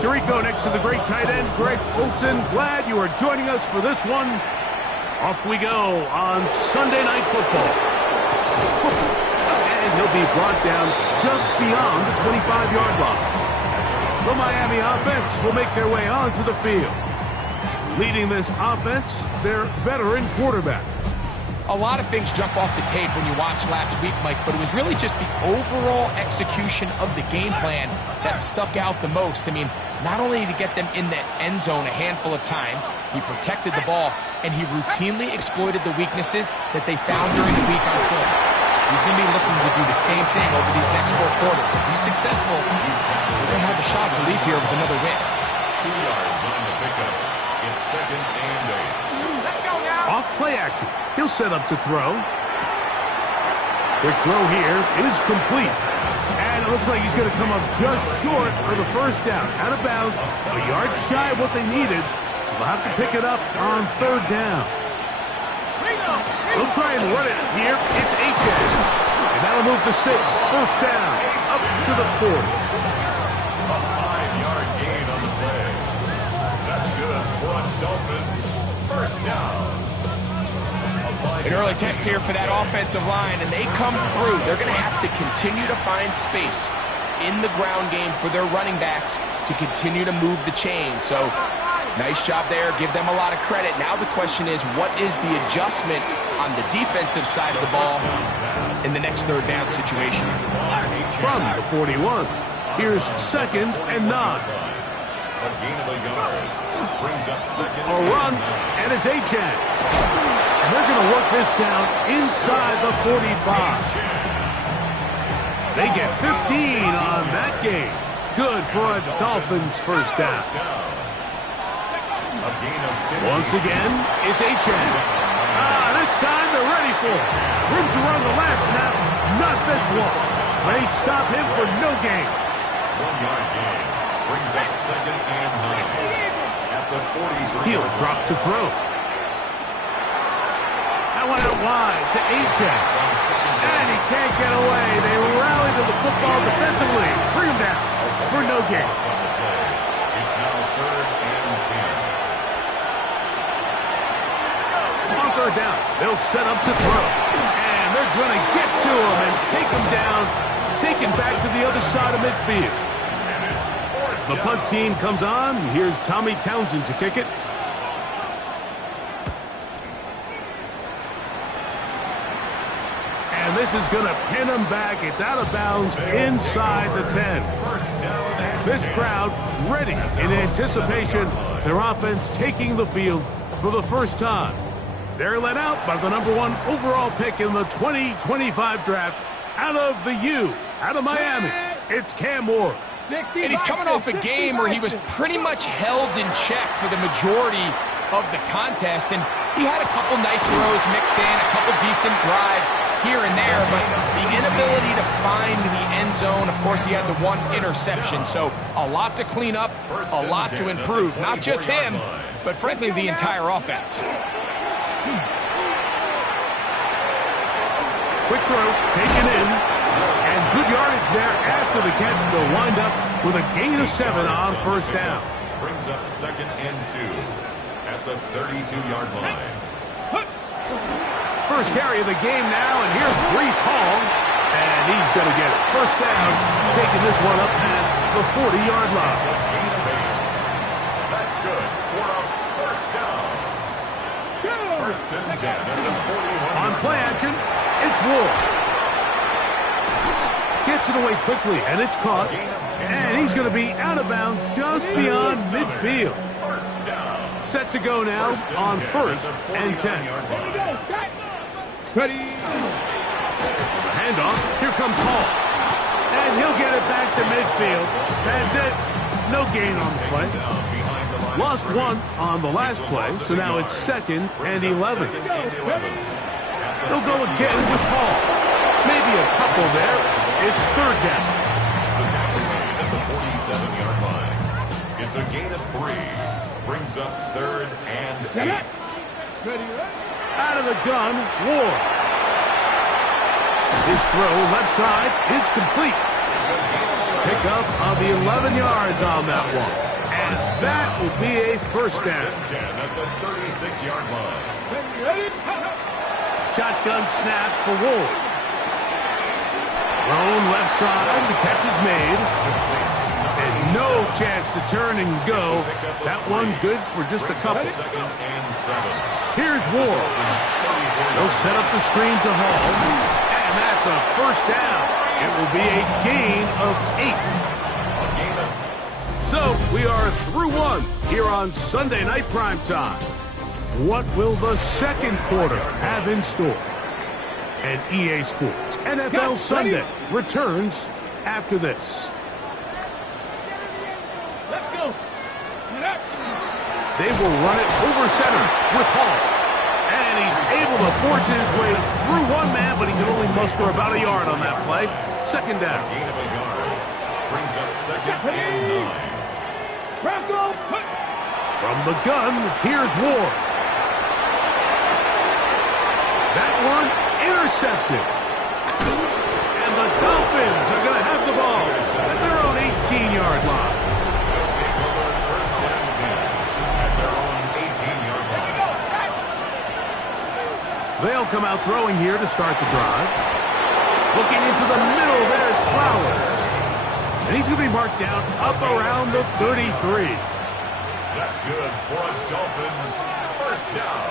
Tirico next to the great tight end, Greg Olsen. Glad you are joining us for this one. Off we go on Sunday Night Football. And he'll be brought down just beyond the 25-yard line. The Miami offense will make their way onto the field. Leading this offense, their veteran quarterback. A lot of things jump off the tape when you watch last week, Mike, but it was really just the overall execution of the game plan that stuck out the most. I mean, not only did he get them in the end zone a handful of times, he protected the ball, and he routinely exploited the weaknesses that they found during the week on film. He's going to be looking to do the same thing over these next 4 quarters. If he's successful, they're going to have a shot to leave here with another win. 2 yards on the pickup. It's 2nd and 8. Let's go now. Off play action. He'll set up to throw. Quick throw here is complete. And it looks like he's going to come up just short of the first down. Out of bounds, a yard shy of what they needed. So they'll have to pick it up on 3rd down. They'll try and run it here. It's H.S. And that'll move the sticks. 1st down. Up to the 40. A 5-yard gain on the play. That's good for a Dolphins 1st down. An early test here for that offensive line, and they come through. They're going to have to continue to find space in the ground game for their running backs to continue to move the chain. So, nice job there. Give them a lot of credit. Now the question is, what is the adjustment on the defensive side of the ball in the next 3rd down situation? From the 41, here's 2nd and 9. A gain of a yard. Brings up 2nd. A run, and it's H.S. And they're going to work this down inside the 45. They get 15 on that game. Good for a Dolphins 1st down. Once again, it's H.S. This time they're ready for it. Room to run the last snap, not this one. They stop him for no gain. 1-yard gain. Brings up 2nd and 9. At the 43. He'll drop to throw. That went out wide to H.S. And he can't get away. They rally to the football defensively. Bring him down for no gain. It's now 3rd and 10. On 3rd down, they'll set up to throw. And they're going to get to him and take him down, taken back to the other side of midfield. The punt team comes on. Here's Tommy Townsend to kick it. And this is going to pin him back. It's out of bounds inside the 10. This crowd ready in anticipation. Their offense taking the field for the first time. They're led out by the #1 overall pick in the 2025 draft out of the U, out of Miami. It's Cam Moore. And he's coming off a game where he was pretty much held in check for the majority of the contest. And he had a couple nice throws mixed in, a couple decent drives here and there, but the inability to find the end zone, of course, he had the 1 interception. So a lot to clean up, a lot to improve. Not just him, but frankly, the entire offense. Quick throw, taken in, and good yardage there after the catch. They'll wind up with a gain of 7 on 1st down. Brings up 2nd and 2 at the 32-yard line. First carry of the game now, and here's Breece Hall, and he's going to get it. 1st down, taking this one up past the 40-yard line. Gain of 8. That's good for a 1st down. 1st and 10 at the 41. On play action, it's Wolf. Gets it away quickly, and it's caught. And he's going to be out of bounds just beyond midfield. Set to go now on 1st and 10. Ready. The handoff. Here comes Hall. And he'll get it back to midfield. That's it. No gain on the play. Lost 1 on the last play, so now it's 2nd and 11. They'll go again with Hall. Maybe a couple there. It's 3rd down. The tackle made at the 47-yard line. It's a gain of 3. Brings up 3rd and 8. Out of the gun, Ward. His throw left side is complete. Pick up of the 11 yards on that one. And that will be a first down. 10 at the 36-yard line. Shotgun snap for Ward. Thrown left side, the catch is made. And no chance to turn and go. That one good for just a couple. Second and 7. Here's Ward. They'll set up the screen to Hall. And that's a first down. It will be a gain of 8. So we are through one here on Sunday Night Primetime. What will the second quarter have in store? And EA Sports NFL Sunday returns after this. Let's go. They will run it over center with Hall. And he's able to force his way through one man, but he can only muster about a yard on that play. Second down. Gain of a yard. Brings up second and 9. From the gun, here's Ward. That one intercepted. And the Dolphins are going to have the ball at their own 18-yard line. First down 10 at their own 18-yard line. They'll come out throwing here to start the drive. Looking into the middle, there's Flowers. And he's going to be marked down up around the 33s. That's good for a Dolphins first down.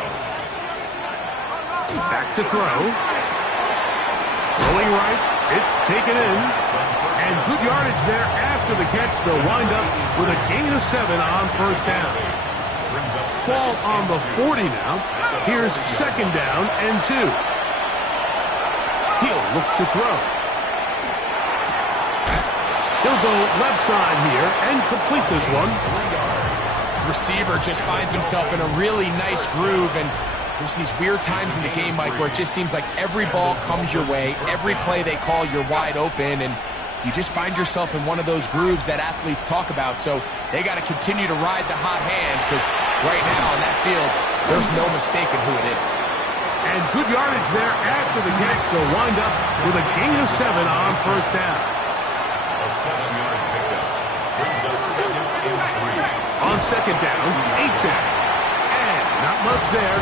Back to throw. Throwing right. It's taken in. And good yardage there after the catch. They'll wind up with a gain of 7 on first down. Ball on the 40 now. Here's second down and 2. He'll look to throw. He'll go left side here and complete this one. Receiver just finds himself in a really nice groove, and there's these weird times in the game, Mike, where it just seems like every ball comes your way, every play they call, you're wide open, and you just find yourself in one of those grooves that athletes talk about. So they got to continue to ride the hot hand, because right now on that field, there's no mistaking who it is. And good yardage there after the catch. They'll wind up with a gain of 7 on first down. A 7-yard pickup brings up second and 3. On second down, Achane. And not much there.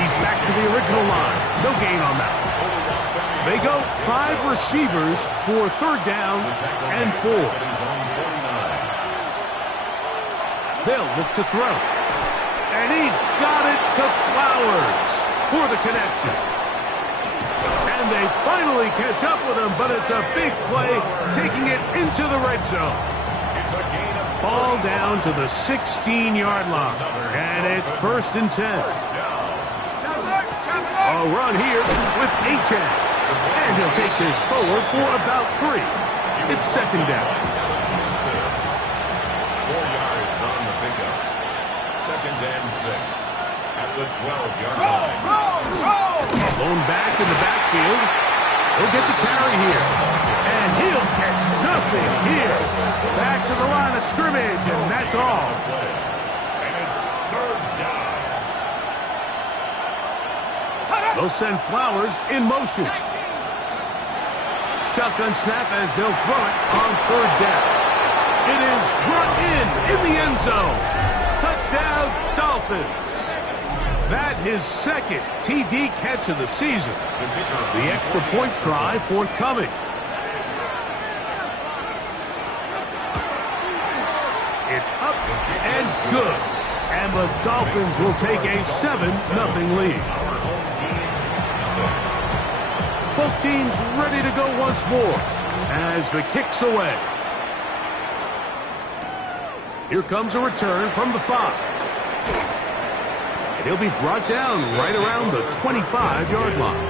He's back to the original line. No gain on that. They go 5 receivers for third down and 4. They'll look to throw. And he's got it to Flowers for the connection. And they finally catch up with him, but it's a big play, taking it into the red zone. It's a gain of Ball down to the 16-yard line. And it's first and 10. A run here with Achane. And he'll take this forward for about 3. It's second down. 4 yards on the pickup. Second and 6 at the 12-yard line. Blown back in the backfield. He'll get the carry here. And he'll catch nothing here. Back to the line of scrimmage, and that's all. And it's third down. They'll send Flowers in motion. Shotgun snap as they'll throw it on third down. It is brought in the end zone. Touchdown, Dolphins. That his second TD catch of the season. The extra point try forthcoming. It's up and good. And the Dolphins will take a 7-0 lead. Both teams ready to go once more as the kick's away. Here comes a return from the 5. And he'll be brought down right around the 25-yard line.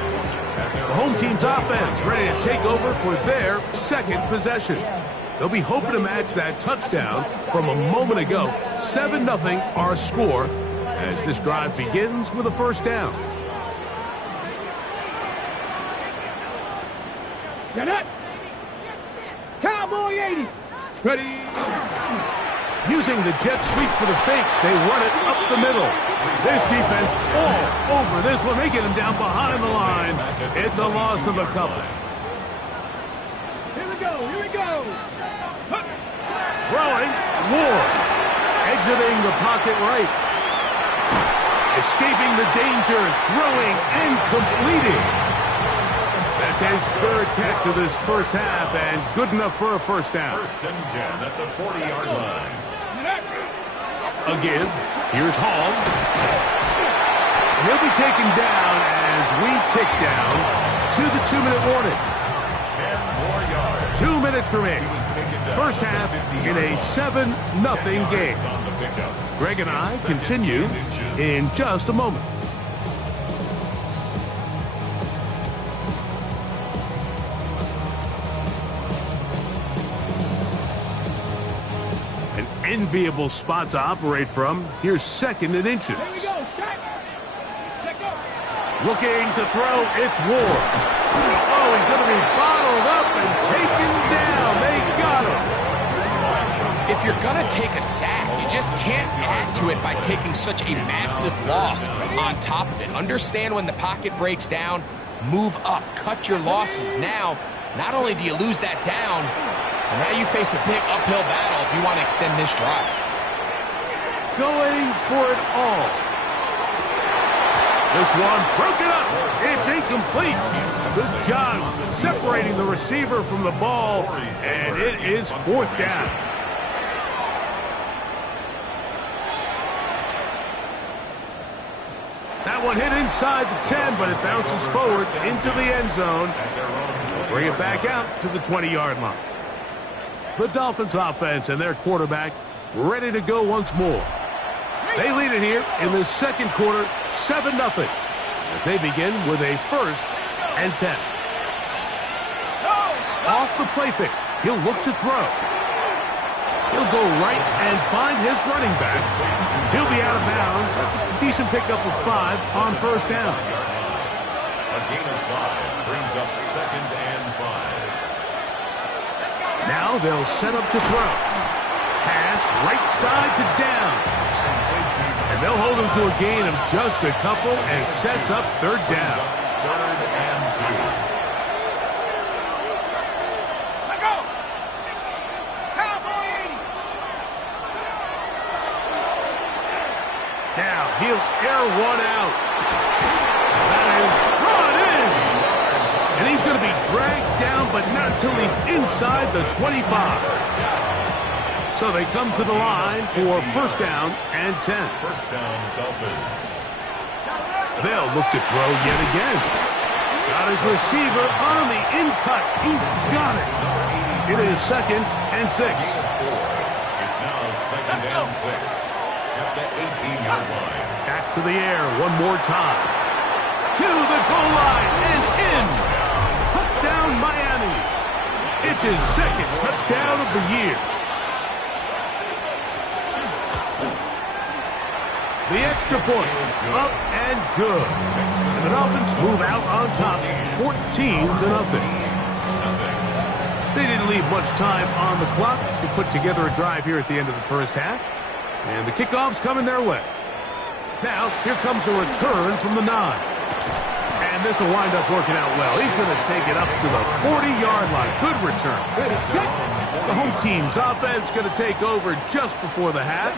The home team's offense ready to take over for their second possession. They'll be hoping to match that touchdown from a moment ago. 7-0 our score as this drive begins with a first down. Get it. Cowboy 80. Ready. Using the jet sweep for the fake, they run it up the middle. This defense all over this one. They get him down behind the line. It's a loss of a couple. Here we go. Throwing, Ward. exiting the pocket right. Escaping the danger, throwing and completing. That's his third catch of this first half, and good enough for a first down. First and 10 at the 40-yard line. Again, here's Hall. He'll be taken down as we tick down to the 2-minute warning. 10 more yards. 2 minutes remaining. First half in a 7-0 game. Greg and I continue in just a moment. An enviable spot to operate from. Here's second and inches. Here we go. Looking to throw, it's Ward. Oh, he's going to be bottled up and taken down. They got him. If you're going to take a sack, you just can't add to it by taking such a massive loss on top of it. Understand when the pocket breaks down, move up, cut your losses. Now, not only do you lose that down, but now you face a big uphill battle if you want to extend this drive. Going for it all. This one broken up. It's incomplete. Good job separating the receiver from the ball, and it is fourth down. That one hit inside the 10, but it bounces forward into the end zone. Bring it back out to the 20-yard line. The Dolphins offense and their quarterback ready to go once more. They lead it here in the second quarter, 7-0, as they begin with a first and 10. Off the play fake, he'll look to throw. He'll go right and find his running back. He'll be out of bounds. That's a decent pickup of 5 on first down. A gain of 5 brings up second and 5. Now they'll set up to throw. Pass right side to Downs. And they'll hold him to a gain of just a couple, and it sets up third down. Third and 2. Let go. Cowboy. Now he'll air one out. That is brought in. And he's going to be dragged down, but not until he's inside the 25. So they come to the line for first down and 10. First down, Dolphins. They'll look to throw yet again. Got his receiver on the in-cut. He's got it. It is second and 6. It's now second and 6 at the 18-yard line. Back to the air one more time. To the goal line and in. Touchdown, Miami. It's his second touchdown of the year. The extra point, up and good. And the Dolphins move out on top, 14-0. They didn't leave much time on the clock to put together a drive here at the end of the first half. And the kickoff's coming their way. Now, here comes a return from the 9. And this will wind up working out well. He's going to take it up to the 40-yard line. Good return. The home team's offense going to take over just before the half.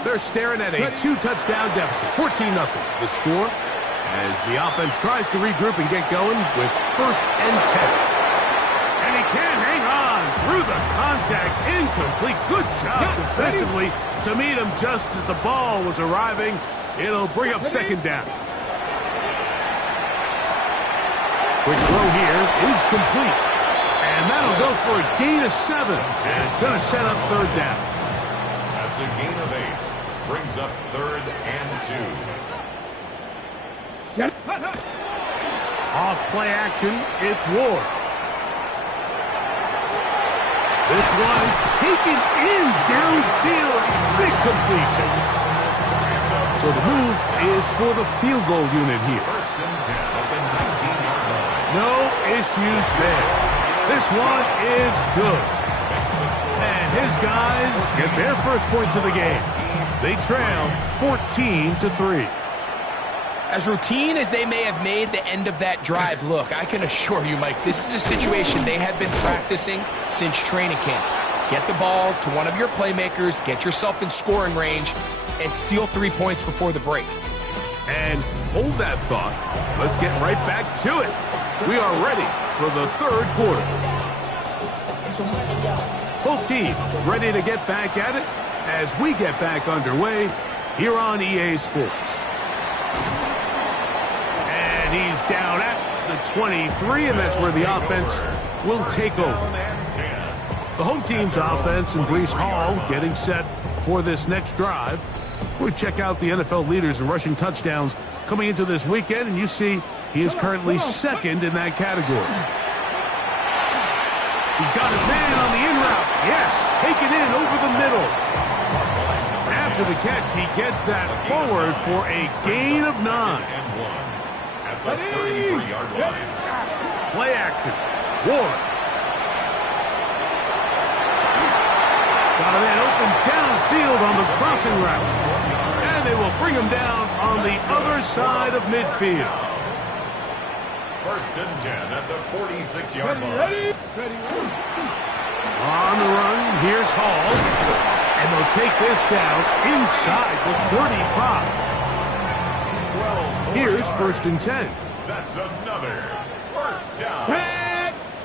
They're staring at a 2-touchdown deficit, 14-0. The score as the offense tries to regroup and get going with first and 10. And he can't hang on through the contact. Incomplete. Good job defensively to meet him just as the ball was arriving. It'll bring up second down. Quick throw here is complete. And that'll go for a gain of 7. And it's going to set up third down. That's a gain of 8. Brings up third and 2. Yes. Off play action, it's Ward. This one is taken in downfield. Big completion. So the move is for the field goal unit here. First and 10 at the 19-yard line. No issues there. This one is good. And his guys get their first points of the game. They trail 14-3. As routine as they may have made the end of that drive look, I can assure you, Mike, this is a situation they have been practicing since training camp. Get the ball to one of your playmakers, get yourself in scoring range, and steal 3 points before the break. And hold that thought. Let's get right back to it. We are ready for the third quarter. Both teams ready to get back at it as we get back underway here on EA Sports. And he's down at the 23, and that's where the offense will take over. The home team's offense and Breece Hall getting set for this next drive. We'll check out the NFL leaders in rushing touchdowns coming into this weekend, and you see he is currently second in that category. He's got his man on the in route. Yes, taken in over the middle. After the catch, he gets that forward for a gain of 9. At the 33-yard line. Play action. Ward. Got a man open downfield on the crossing route. And they will bring him down on the other side of midfield. First and 10 at the 46-yard line. On the run, here's Hall. And they'll take this down inside the 35. Here's first and 10. That's another first down.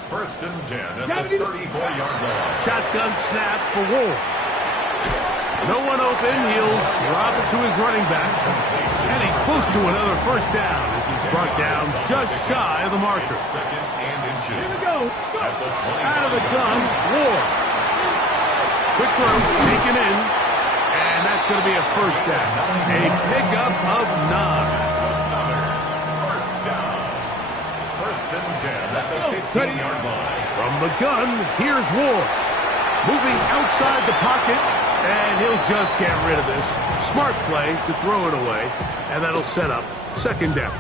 First and 10 at the 34-yard line. Shotgun snap for Ward. No one open. He'll drop it to his running back. And he's close to another first down as he's brought down just shy of the marker. Second and inches. Here we go. At the 20. Out of the gun, Ward. Quick throw, taken in. And that's going to be a first down. A pickup of 9. Another first down. First and 10 at the 15-yard line. From the gun, here's Ward. Moving outside the pocket, and he'll just get rid of this. Smart play to throw it away, and that'll set up second down.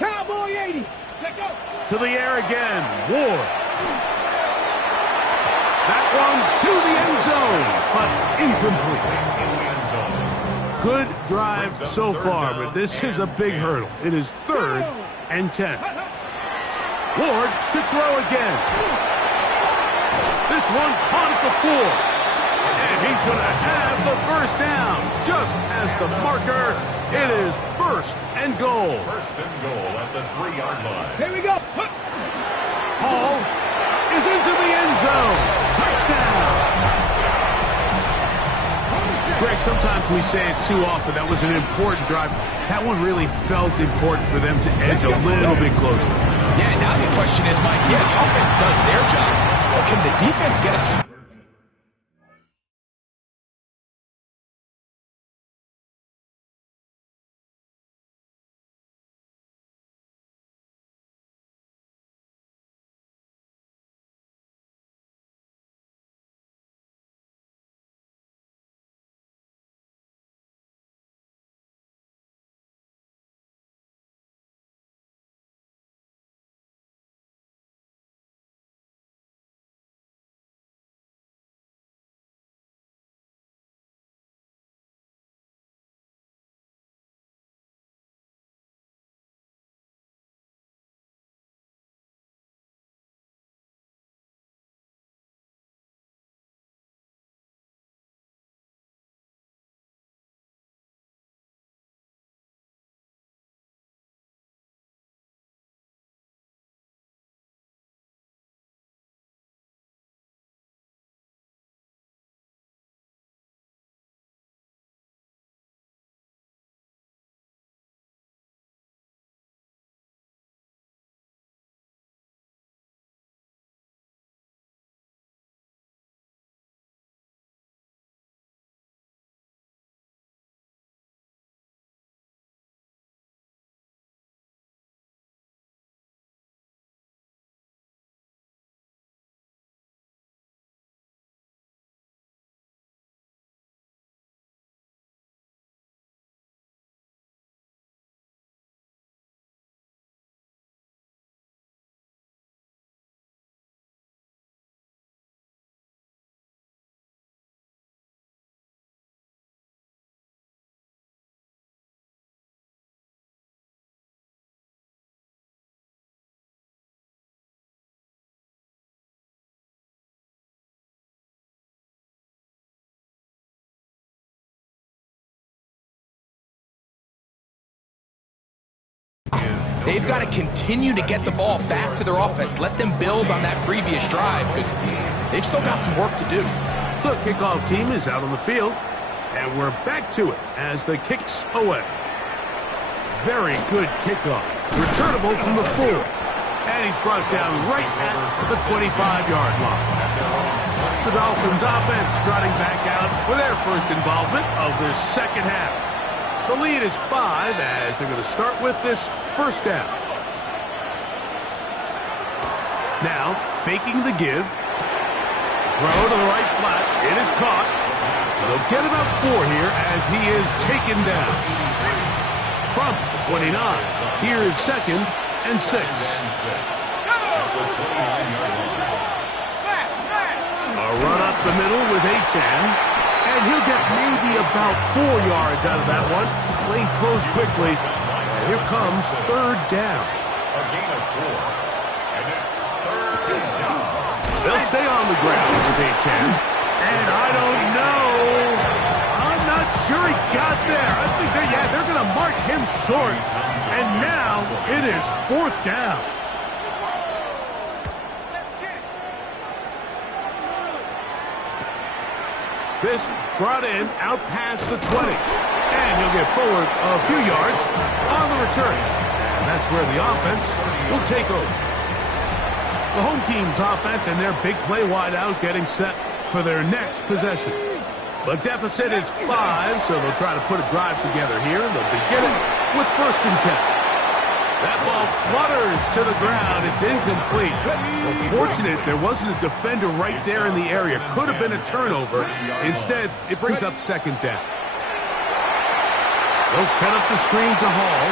Cowboy 80. Let's go. To the air again, Ward. That one to the end zone, but incomplete. In the end zone. Good drive so far, but this is a big hurdle. It is third and 10. Ward to throw again. This one caught at the 4. And he's going to have the first down. Just past the marker. It is first and goal. First and goal at the 3-yard line. Here we go. Hall is into the end zone. Touchdown. Greg, sometimes we say it too often. That was an important drive. That one really felt important for them to edge a little bit closer. Yeah, now the question is, Mike, the offense does their job. But can the defense get a They've got to continue to get the ball back to their offense. Let them build on that previous drive because they've still got some work to do. The kickoff team is out on the field, and we're back to it as the kick's away. Very good kickoff. Returnable from the 4. And he's brought down right at the 25-yard line. The Dolphins offense trotting back out for their first involvement of this second half. The lead is 5 as they're going to start with this first down. Now, faking the give. Throw to the right flat. It is caught. So they'll get about 4 here as he is taken down. From the 29, here's 2nd and 6. A run up the middle with Achan, and he'll get maybe about 4 yards out of that one. Lane closed quickly, and here comes 3rd down. A gain of 4, and it's 3rd down. They'll stay on the ground with Achan, and I don't know. I'm not sure he got there. I think they're going to mark him short, and now it is 4th down. This brought in out past the 20. And he'll get forward a few yards on the return. And that's where the offense will take over. The home team's offense and their big play wideout getting set for their next possession. The deficit is 5, so they'll try to put a drive together here. They'll begin it with 1st and 10. That ball flutters to the ground. It's incomplete. Well, fortunate there wasn't a defender right there in the area. Could have been a turnover. Instead, it brings up 2nd down. They'll set up the screen to Hall.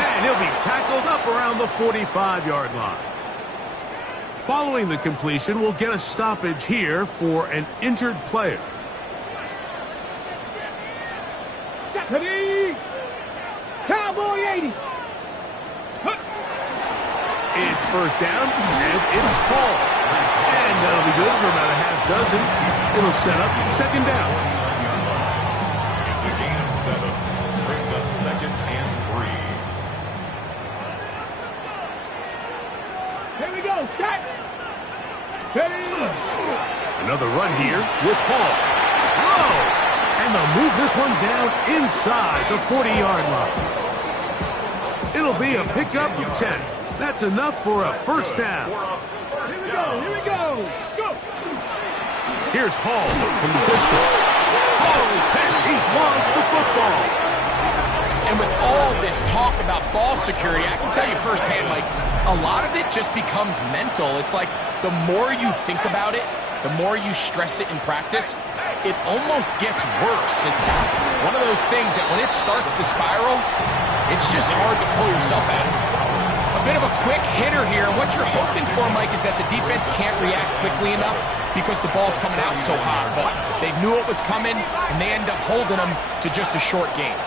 And he'll be tackled up around the 45-yard line. Following the completion, we'll get a stoppage here for an injured player. Deputy! Cowboy 80! It's 1st down, and it's Hall. And that'll be good for about a half dozen. It'll set up 2nd down. It's a gain of 7. Brings up 2nd and 3. Here we go, set! Ready! Another run here with Hall. Whoa! And they'll move this one down inside the 40-yard line. It'll be a pickup of 10. That's enough for a 1st down. Here we go, here we go! Go! Here's Hall from the pistol. Hall is hit. He's lost the football. And with all this talk about ball security, I can tell you firsthand, Mike, a lot of it just becomes mental. It's like the more you think about it, the more you stress it in practice, it almost gets worse. It's one of those things that when it starts to spiral, it's just hard to pull yourself out of it. A bit of a quick hitter here. What you're hoping for, Mike, is that the defense can't react quickly enough because the ball's coming out so hot. But they knew it was coming, and they end up holding them to just a short game.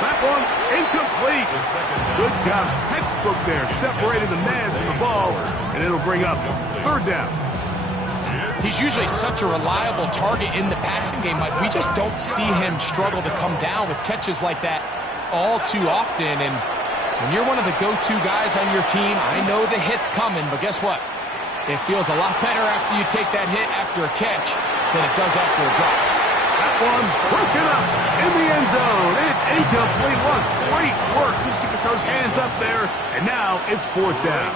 That one incomplete. Good job. Textbook there. Separated the man from the ball, and it'll bring up 3rd down. He's usually such a reliable target in the passing game, Mike. We just don't see him struggle to come down with catches like that all too often. And when you're one of the go-to guys on your team, I know the hit's coming, but guess what? It feels a lot better after you take that hit after a catch than it does after a drop. That one broken up in the end zone. It's incomplete. What great work just to get those hands up there. And now it's 4th down.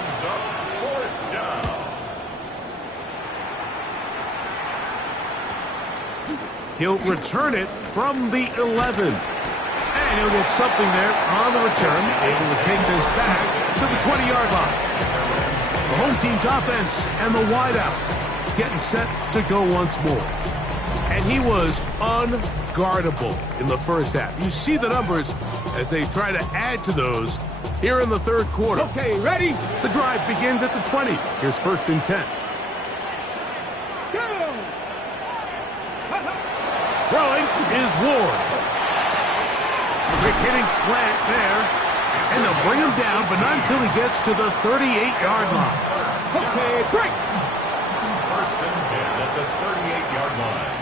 He'll return it from the 11. And he'll get something there on the return, able to take this back to the 20-yard line. The home team's offense and the wideout getting set to go once more. And he was unguardable in the first half. You see the numbers as they try to add to those here in the 3rd quarter. Okay, ready? The drive begins at the 20. Here's 1st and 10. Go! Throwing is Ward. Quick hitting slant there. And they'll bring him down, but not until he gets to the 38-yard line. Okay, break! 1st and 10 at the 38-yard line.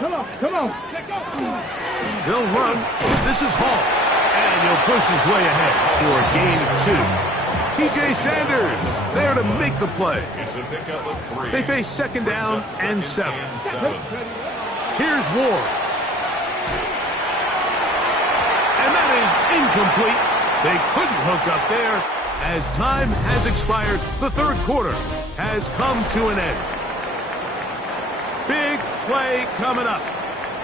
Come on, come on. Let go. They'll run. This is Hall. And he'll push his way ahead for a gain of 2. TJ Sanders there to make the play. It's a pickup of 3. They face second down and 7. Here's Ward. And that is incomplete. They couldn't hook up there. As time has expired, the third quarter has come to an end. Big play coming up.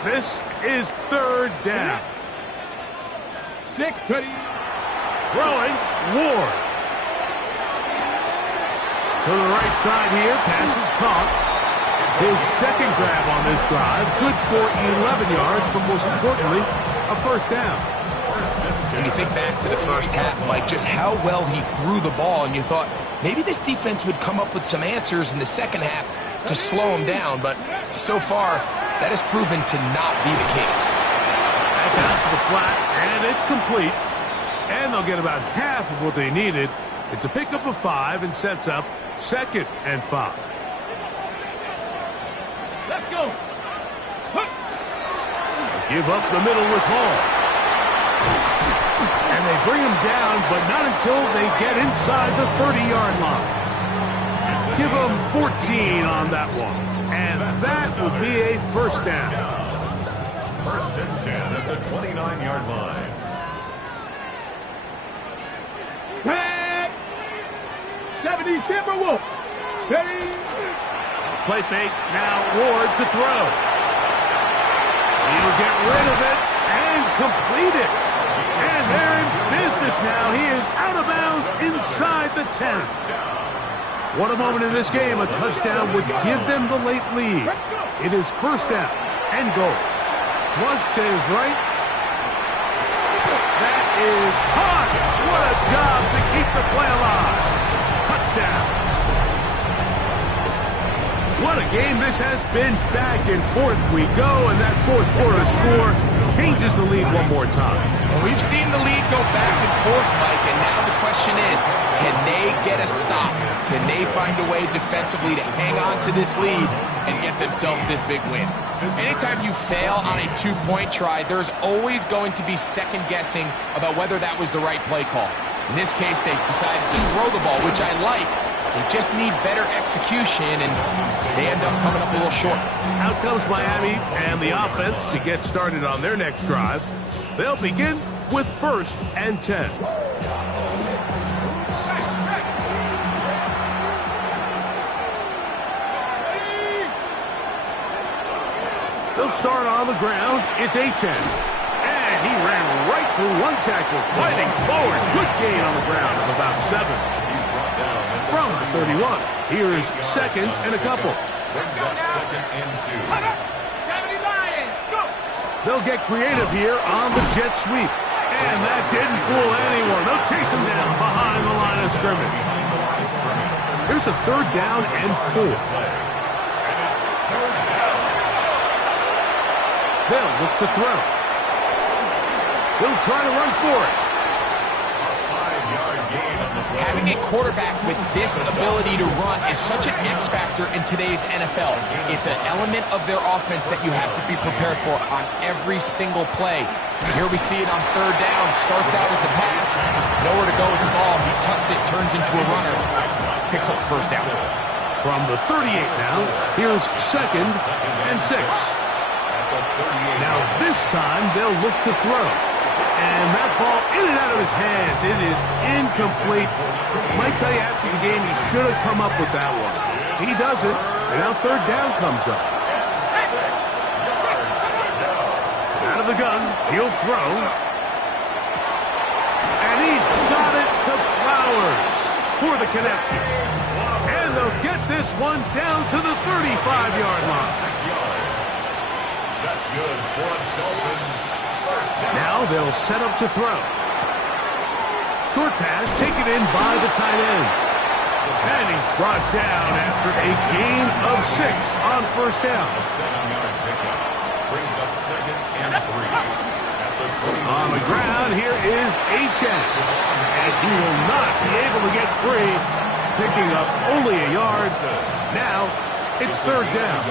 This is third down. 6, ready. Throwing, Ward. To the right side here, pass is caught. His second grab on this drive, good for 11 yards, but most importantly, a first down. When you think back to the first half, Mike, just how well he threw the ball, and you thought maybe this defense would come up with some answers in the second half to slow him down, but so far, that has proven to not be the case. That's out to the flat, and it's complete. And they'll get about half of what they needed. It's a pickup of 5 and sets up second and 5. Let's go. Give up the middle with Hall. And they bring him down, but not until they get inside the 30-yard line. Give them 14 on that one. And that will be a first down. First and 10 at the 29-yard line. Tag. 70 Timberwolf. Steady. Play fake. Now Ward to throw. He'll get rid of it and complete it. And they're in business now. He is out of bounds inside the 10. What a moment in this game. A touchdown would give them the late lead. It is first down and goal. Flush to his right. That is caught. What a job to keep the play alive. Touchdown. What a game this has been. Back and forth we go, and that fourth quarter score changes the lead one more time. And we've seen the lead go back and forth, Mike, and now the question is, can they get a stop? Can they find a way defensively to hang on to this lead and get themselves this big win? Anytime you fail on a two-point try, there's always going to be second-guessing about whether that was the right play call. In this case, they decided to throw the ball, which I like. They just need better execution, and they end up coming up a little short. Out comes Miami and the offense to get started on their next drive. They'll begin with first and 10. They'll start on the ground. It's Achane. And he ran right through one tackle, fighting forward. Good gain on the ground of about 7. From the 31. Here's second and a couple. Brings up second and 2. 70 Lions. Go. They'll get creative here on the jet sweep. And that didn't fool anyone. They'll chase him down behind the line of scrimmage. Here's a third down and 4. They'll look to throw. They'll try to run for it. Having a quarterback with this ability to run is such an X factor in today's NFL. It's an element of their offense that you have to be prepared for on every single play. Here we see it on third down. Starts out as a pass. Nowhere to go with the ball. He tucks it, turns into a runner. Picks up the first down. From the 38 now, here's second and 6. Now this time they'll look to throw. And that ball in and out of his hands. It is incomplete. Might tell you after the game he should have come up with that one. He doesn't, and now third down comes up. Out of the gun, he'll throw. And he's got it to Flowers for the connection. And they'll get this one down to the 35-yard line. 6 yards. That's good for Dolphins. Now they'll set up to throw. Short pass taken in by the tight end. And he's brought down after a gain of 6 on first down. A 7-yard pickup. Brings up second and 3. At the 20. On the ground, here is Achane. And he will not be able to get free, picking up only a yard. Now it's third down.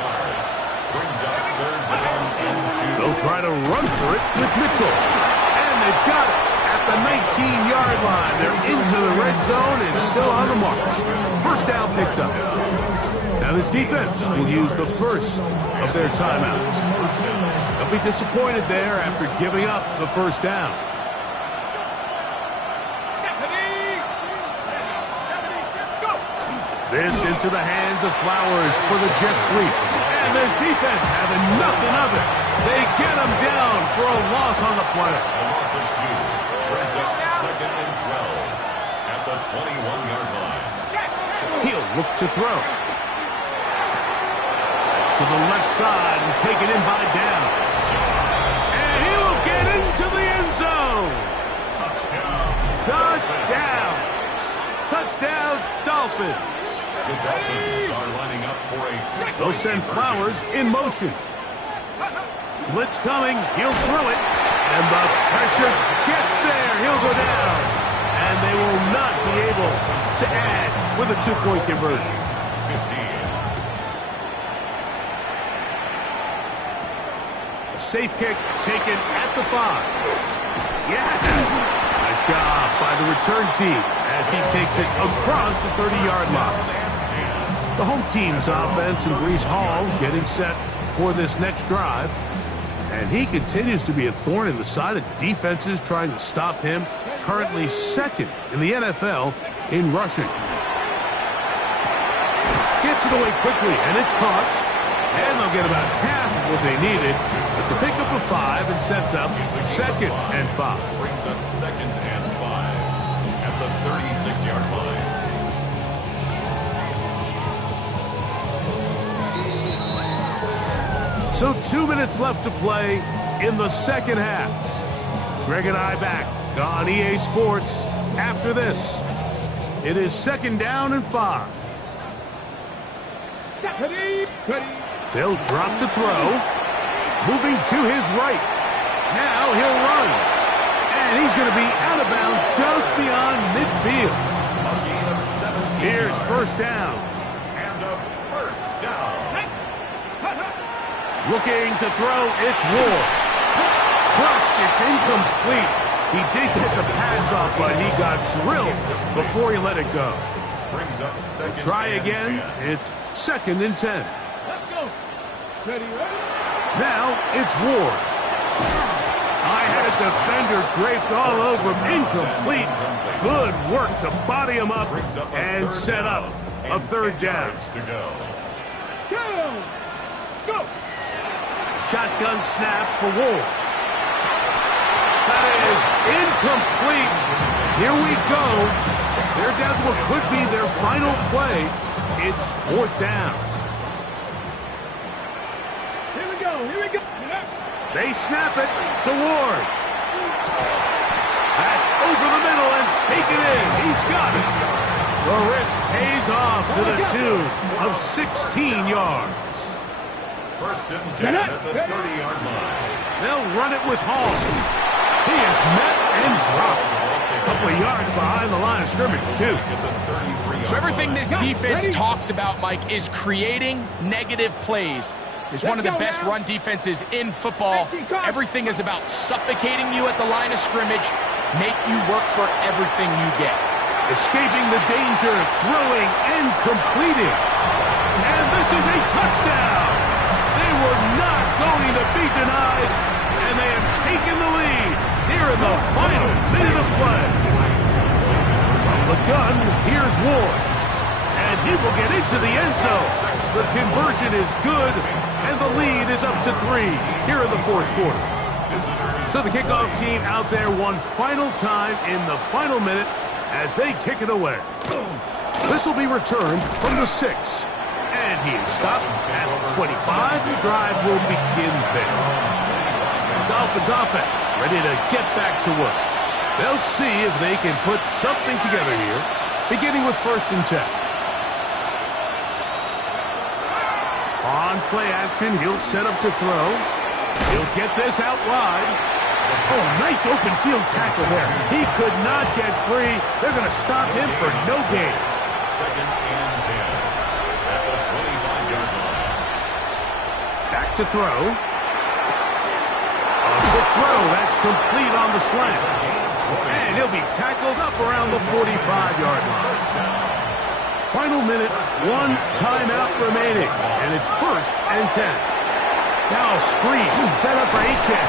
Brings up third down and 2. They'll try to run for it with Mitchell. And they've got it at the 19-yard line. They're into the red zone and still on the march. First down picked up. Now this defense will use the first of their timeouts. They'll be disappointed there after giving up the first down. This into the hands of Flowers for the jet sweep. And this defense having nothing of it. They get him down for a loss on the play. A loss of 2 brings up 2nd and 12 at the 21-yard line. He'll look to throw. To the left side and taken in by Down. And he will get into the end zone. Touchdown. Touchdown. Touchdown, Dolphins. The Dolphins are lining up for a They'll send Flowers in motion. Blitz coming. He'll throw it. And the pressure gets there. He'll go down. And they will not be able to add with a 2-point conversion. 15. Safe kick taken at the 5. Yeah. Nice job by the return team as he takes it across the 30-yard line. The home team's offense and Breece Hall getting set for this next drive. And he continues to be a thorn in the side of defenses trying to stop him. Currently second in the NFL in rushing. Gets it away quickly, and it's caught. And they'll get about half of what they needed. It's a pickup of 5 and sets up 2nd and 5. Brings up 2nd and 5 at the 36-yard line. So 2 minutes left to play in the second half. Greg and I back on EA Sports after this. It is 2nd down and 5. They'll drop to throw. Moving to his right. Now he'll run. And he's going to be out of bounds just beyond midfield. A gain of 17 Here's yards. first down. And a first down. Looking to throw, it's Ward. Crushed, it's incomplete. He did get the pass off, but he got drilled before he let it go. Brings up 2nd Try and again. 10. It's 2nd and 10. Let's go. Ready, ready. Now it's Ward. I had a defender draped all over him. Incomplete. Good work to body him up Brings up a and third set up down a and 3rd 10 down. yards to go. Go. Let's go. Shotgun snap for Ward. That is incomplete. Here we go. They're down to what could be their final play. It's 4th down. Here we go. Here we go. They snap it to Ward. That's over the middle and taken in. He's got it. The risk pays off to the tune of 16 yards. 1st and 10 at the 30-yard line. They'll run it with Hall. He is met and dropped. A couple of yards behind the line of scrimmage, too. At the 33-yard So everything this Go, defense ready? talks about, Mike, is creating negative plays. It's one of the best run defenses in football. Everything is about suffocating you at the line of scrimmage, make you work for everything you get. Escaping the danger, throwing and completing. And this is a touchdown. They were not going to be denied, and they have taken the lead here in the final minute of play. From the gun, here's Ward. And he will get into the end zone. The conversion is good, and the lead is up to 3 here in the 4th quarter. So the kickoff team out there one final time in the final minute as they kick it away. This will be returned from the 6. And he is stopped at 25. The drive will begin there. Dolphins offense ready to get back to work. They'll see if they can put something together here, beginning with 1st and 10. On play action, he'll set up to throw. He'll get this out wide. Oh, nice open field tackle there. He could not get free. They're going to stop him for no gain. 2nd and 10 at the 25-yard line. Back to throw. The throw, that's complete on the slant. And he'll be tackled up around the 45-yard line. Final minute, 1 timeout remaining, and it's 1st and 10. Now a screen set up for H.N.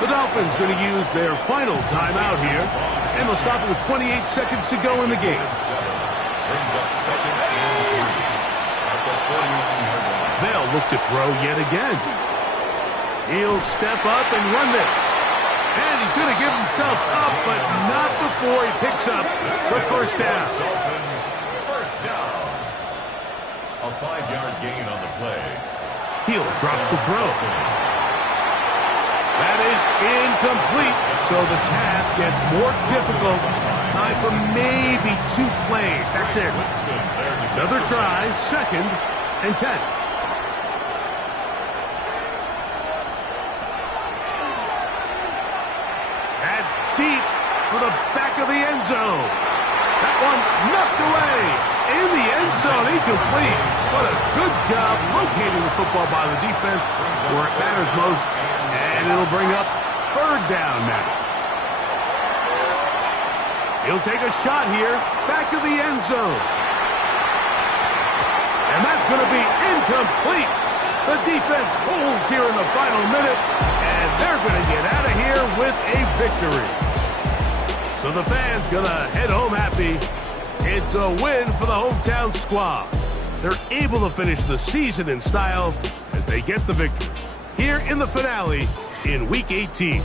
The Dolphins going to use their final timeout here, and they'll stop it with 28 seconds to go in the game. Brings up 2nd and 3 at the 41-yard line. They'll look to throw yet again. He'll step up and run this. And he's going to give himself up, but not before he picks up the first down. Dolphins, first down. A 5-yard gain on the play. He'll drop to throw. That is incomplete, so the task gets more difficult. Time for maybe 2 plays. That's it. Another try, 2nd and 10. That's deep for the back of the end zone. That one knocked away. In the end zone, incomplete. What a good job locating the football by the defense where it matters most. And it'll bring up 3rd down now. He'll take a shot here, back of the end zone. And that's going to be incomplete. The defense holds here in the final minute, and they're going to get out of here with a victory. So the fans going to head home happy. It's a win for the hometown squad. They're able to finish the season in style as they get the victory here in the finale in Week 18.